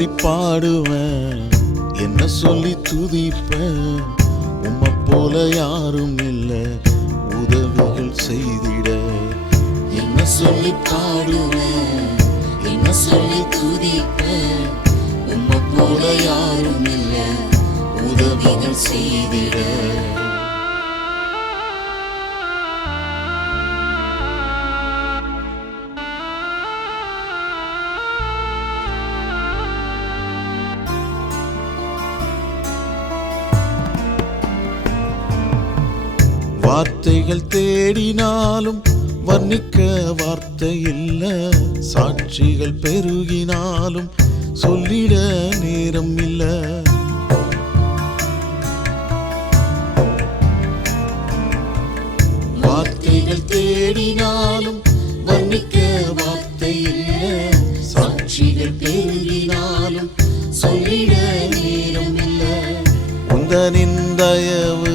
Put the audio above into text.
சொல்லி பாடுவேன், என்ன சொல்லி துதிப்பேன். உம்மை போல யாரும் இல்லை உதவிகள் செய்திட. என்ன சொல்லி பாடுவேன், என்ன சொல்லி துதிப்பேன். உம்மை போல யாரும் இல்லை உதவிகள் செய்திட. வார்த்தைகள் தேடினாலும் வர்ணிக்க வார்த்தை இல்ல. சாட்சிகள் பெருகினாலும் சொல்லிட நேரம் இல்ல. வார்த்தைகள் தேடினாலும் வர்ணிக்க வார்த்தை இல்ல. சாட்சிகள் பெருகினாலும் சொல்லிட நேரம் இல்ல. உந்தனின் தயவு